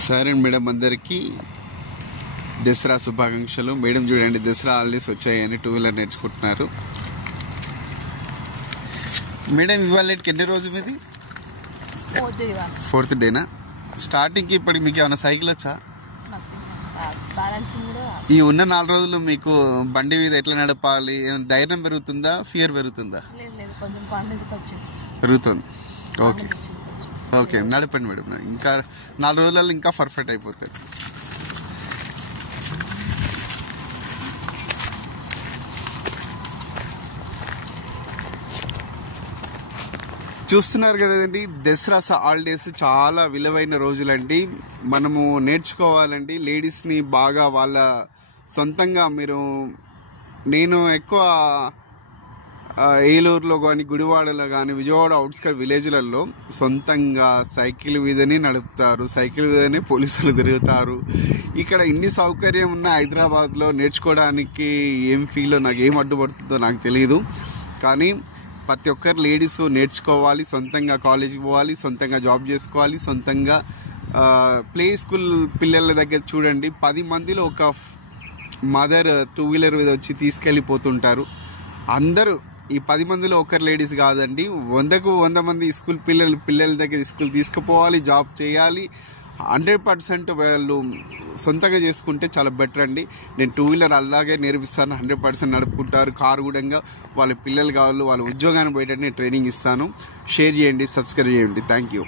సరే మేడం, అందరికీ దసరా శుభాకాంక్షలు. మేడం చూడండి, దసరా హాలిడేస్ వచ్చాయని 2 వీలర్ నేర్చుకుంటున్నారు. మేడం ఇవాళ ఎన్ని రోజు మీది? 4th డేనా? స్టార్టింగ్కి ఇప్పటికి మీకు ఏమైనా సైకిల్ వచ్చా? ఈ ఉన్న 4 రోజులు మీకు బండి మీద ఎట్లా నడపాలి, ఏమైనా ధైర్యం పెరుగుతుందా, ఫియర్ పెరుగుతుందా? పెరుగుతుంది. ఓకే ఓకే, నడపండి మేడం. ఇంకా 4 రోజులలో ఇంకా పర్ఫెక్ట్ అయిపోతుంది. చూస్తున్నారు కదండి, దసరా హాలిడేస్ చాలా విలువైన రోజులండి. మనము నేర్చుకోవాలండి లేడీస్ని బాగా. వాళ్ళ సొంతంగా నేను ఎక్కువ ఏలూరులో కానీ, గుడివాడలో కానీ, విజయవాడ అవుట్స్కట్ విలేజ్లలో సొంతంగా సైకిల్ మీదనే నడుపుతారు, సైకిల్ మీదనే పోలీసులు తిరుగుతారు. ఇక్కడ ఇన్ని సౌకర్యం ఉన్న హైదరాబాద్లో నేర్చుకోవడానికి ఏం ఫీల్, నాకు ఏం అడ్డుపడుతుందో నాకు తెలియదు. కానీ ప్రతి ఒక్కరు లేడీస్ నేర్చుకోవాలి, సొంతంగా కాలేజీకి పోవాలి, సొంతంగా జాబ్ చేసుకోవాలి, సొంతంగా ప్లే స్కూల్ పిల్లల దగ్గర చూడండి 10 మందిలో ఒక మదర్ 2 వీలర్ మీద వచ్చి తీసుకెళ్ళిపోతుంటారు. అందరూ ఈ 10 మందిలో ఒకరు లేడీస్ కాదండి, 100కు 100 మంది స్కూల్ పిల్లల దగ్గర స్కూల్ తీసుకుపోవాలి, జాబ్ చేయాలి. 100% వాళ్ళు సొంతంగా చేసుకుంటే చాలా బెటర్ అండి. నేను 2 వీలర్ అలాగే నేర్పిస్తాను, 100% నడుపుకుంటారు. కారు కూడా వాళ్ళ పిల్లలు కావాలి, వాళ్ళ ఉద్యోగాన్ని పోయేటట్టు నేను ట్రైనింగ్ ఇస్తాను. షేర్ చేయండి, సబ్స్క్రైబ్ చేయండి. Thank you.